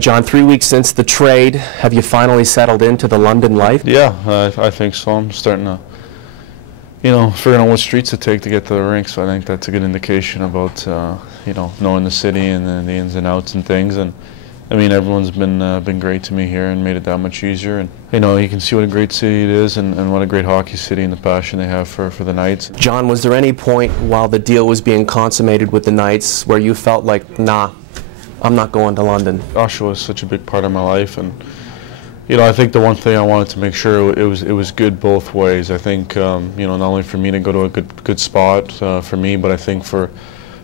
John, 3 weeks since the trade, have you finally settled into the London life? Yeah, I think so. I'm starting to, figuring out what streets to take to get to the rink, so I think that's a good indication about, knowing the city and the ins and outs and things. And I mean, everyone's been great to me here and made it that much easier. And you can see what a great city it is and what a great hockey city and the passion they have for the Knights. John, was there any point while the deal was being consummated with the Knights where you felt like, nah, I'm not going to London? Oshawa is such a big part of my life, and I think the one thing I wanted to make sure it was good both ways. I think not only for me to go to a good spot for me, but I think for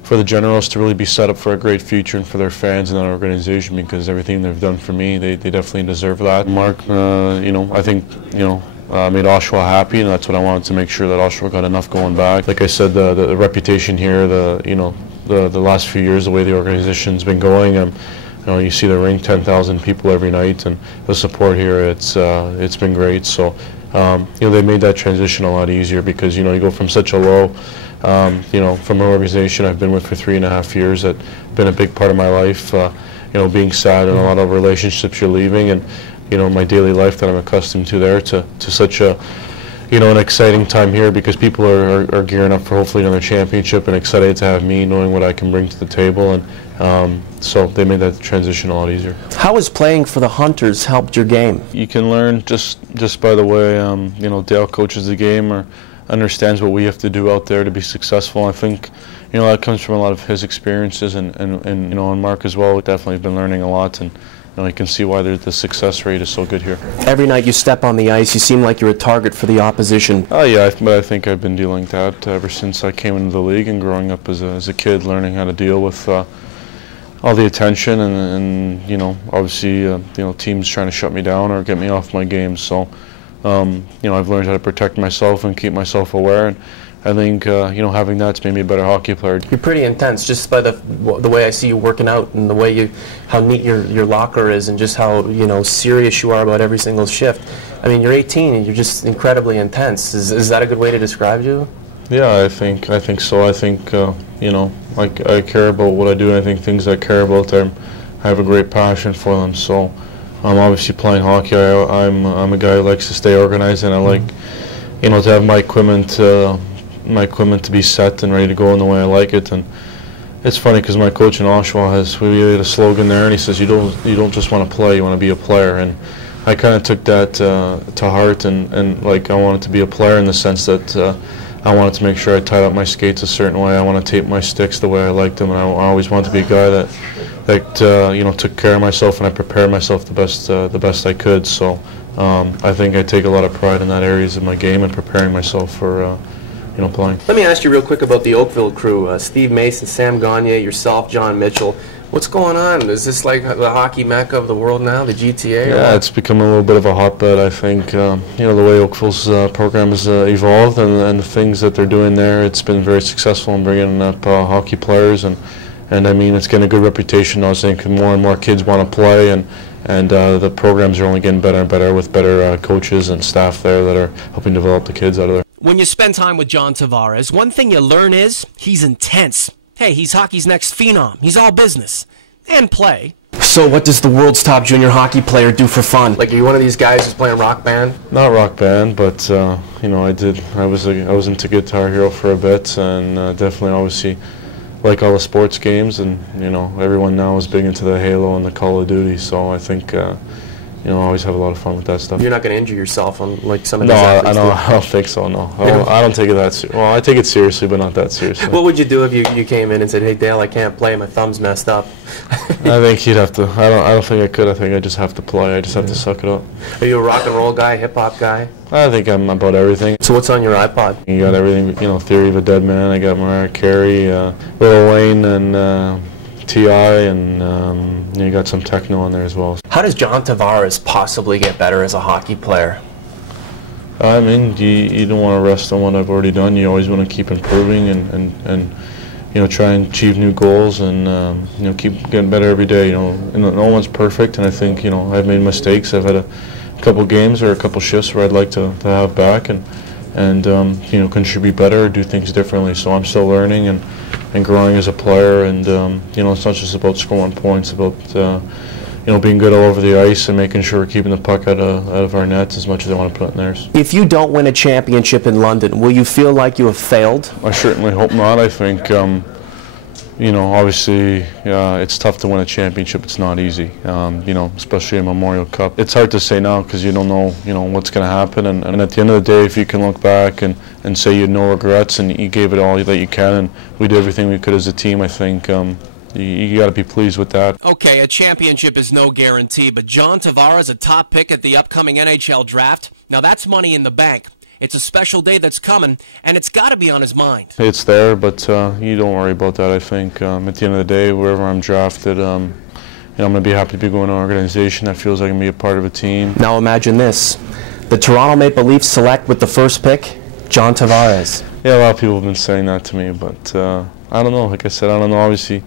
the Generals to really be set up for a great future and for their fans and that organization, because everything they've done for me, they definitely deserve that. Mark, I think made Oshawa happy, and that's what I wanted to make sure that Oshawa got enough going back. Like I said, the reputation here, the last few years, the way the organization's been going, you see the rink, 10,000 people every night, and the support here, it's been great. So they made that transition a lot easier, because you go from such a low, from an organization I've been with for 3.5 years, that's been a big part of my life. Being sad and a lot of relationships you're leaving, and my daily life that I'm accustomed to there, to such a an exciting time here, because people are gearing up for hopefully another championship and excited to have me, knowing what I can bring to the table, and so they made that transition a lot easier. How has playing for the Hunters helped your game? You can learn just by the way Dale coaches the game, or understands what we have to do out there to be successful. I think that comes from a lot of his experiences, and Mark as well. We definitely have been learning a lot, and you can see why the success rate is so good here. Every night you step on the ice, you seem like you're a target for the opposition. Oh yeah, but I think I've been dealing with that ever since I came into the league, and growing up as a kid, learning how to deal with all the attention and obviously teams trying to shut me down or get me off my game. So I've learned how to protect myself and keep myself aware. And I think having that's made me a better hockey player. You're pretty intense, just by the way I see you working out, and the way how neat your locker is, and just how serious you are about every single shift. I mean, you're 18 and you're just incredibly intense. Is that a good way to describe you? Yeah, I think so. I think I care about what I do, and I think things I care about, I have a great passion for them. So obviously playing hockey, I'm a guy who likes to stay organized, and I like to have my equipment to be set and ready to go in the way I like it. And it's funny, because my coach in Oshawa we had a slogan there, and he says you don't just want to play, you want to be a player. And I kind of took that to heart, and like I wanted to be a player in the sense that I wanted to make sure I tied up my skates a certain way. I want to tape my sticks the way I liked them, and I always wanted to be a guy that took care of myself, and I prepared myself the best I could. So I think I take a lot of pride in that areas of my game and preparing myself for playing. Let me ask you real quick about the Oakville crew. Steve Mason, Sam Gagne, yourself, John Mitchell. What's going on? Is this like the hockey mecca of the world now, the GTA? Yeah, it's become a little bit of a hotbed, I think. The way Oakville's program has evolved, and the things that they're doing there, it's been very successful in bringing up hockey players, and I mean, it's getting a good reputation. I was thinking more and more kids want to play, and the programs are only getting better and better, with better coaches and staff there that are helping develop the kids out of there. When you spend time with John Tavares, one thing you learn is he's intense. Hey, he's hockey's next phenom. He's all business and play. So what does the world's top junior hockey player do for fun? Like, are you one of these guys who's playing rock band? Not rock band, but I was into Guitar Hero for a bit, and definitely obviously like all the sports games, and everyone now is big into the Halo and the Call of Duty, so I think I always have a lot of fun with that stuff. You're not going to injure yourself on like some of these athletes? No, I don't think so, no. I don't take it that seriously. Well, I take it seriously, but not that seriously. What would you do if you came in and said, hey, Dale, I can't play, my thumb's messed up? I think he'd have to. I don't think I could. I think I just have to play. I just have to suck it up. Are you a rock and roll guy, hip-hop guy? I think I'm about everything. So what's on your iPod? You got everything, Theory of a Dead Man, I got Mariah Carey, Lil Wayne, and T.I., and you got some techno on there as well. How does John Tavares possibly get better as a hockey player? I mean, you don't want to rest on what I've already done. You always want to keep improving and try and achieve new goals, and keep getting better every day. No one's perfect, and I think I've made mistakes. I've had a couple games or a couple shifts where I'd like to have back and contribute better, do things differently. So I'm still learning and growing as a player, and it's not just about scoring points, about being good all over the ice and making sure we're keeping the puck out of our nets as much as they want to put it in theirs. If you don't win a championship in London, will you feel like you have failed? I certainly hope not. I think, obviously, it's tough to win a championship. It's not easy, especially a Memorial Cup. It's hard to say now because you don't know, what's going to happen. And at the end of the day, if you can look back and say you had no regrets and you gave it all that you can and we did everything we could as a team, I think you got to be pleased with that. Okay, a championship is no guarantee, but John Tavares, a top pick at the upcoming NHL draft, now that's money in the bank. It's a special day that's coming, and it's got to be on his mind. It's there, but you don't worry about that, I think. At the end of the day, wherever I'm drafted, I'm going to be happy to be going to an organization that feels like I can be a part of a team. Now imagine this. The Toronto Maple Leafs select with the first pick, John Tavares. Yeah, a lot of people have been saying that to me, but I don't know. Like I said, I don't know. Obviously,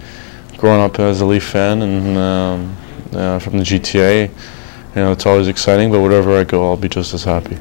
growing up as a Leaf fan and from the GTA, it's always exciting, but wherever I go, I'll be just as happy.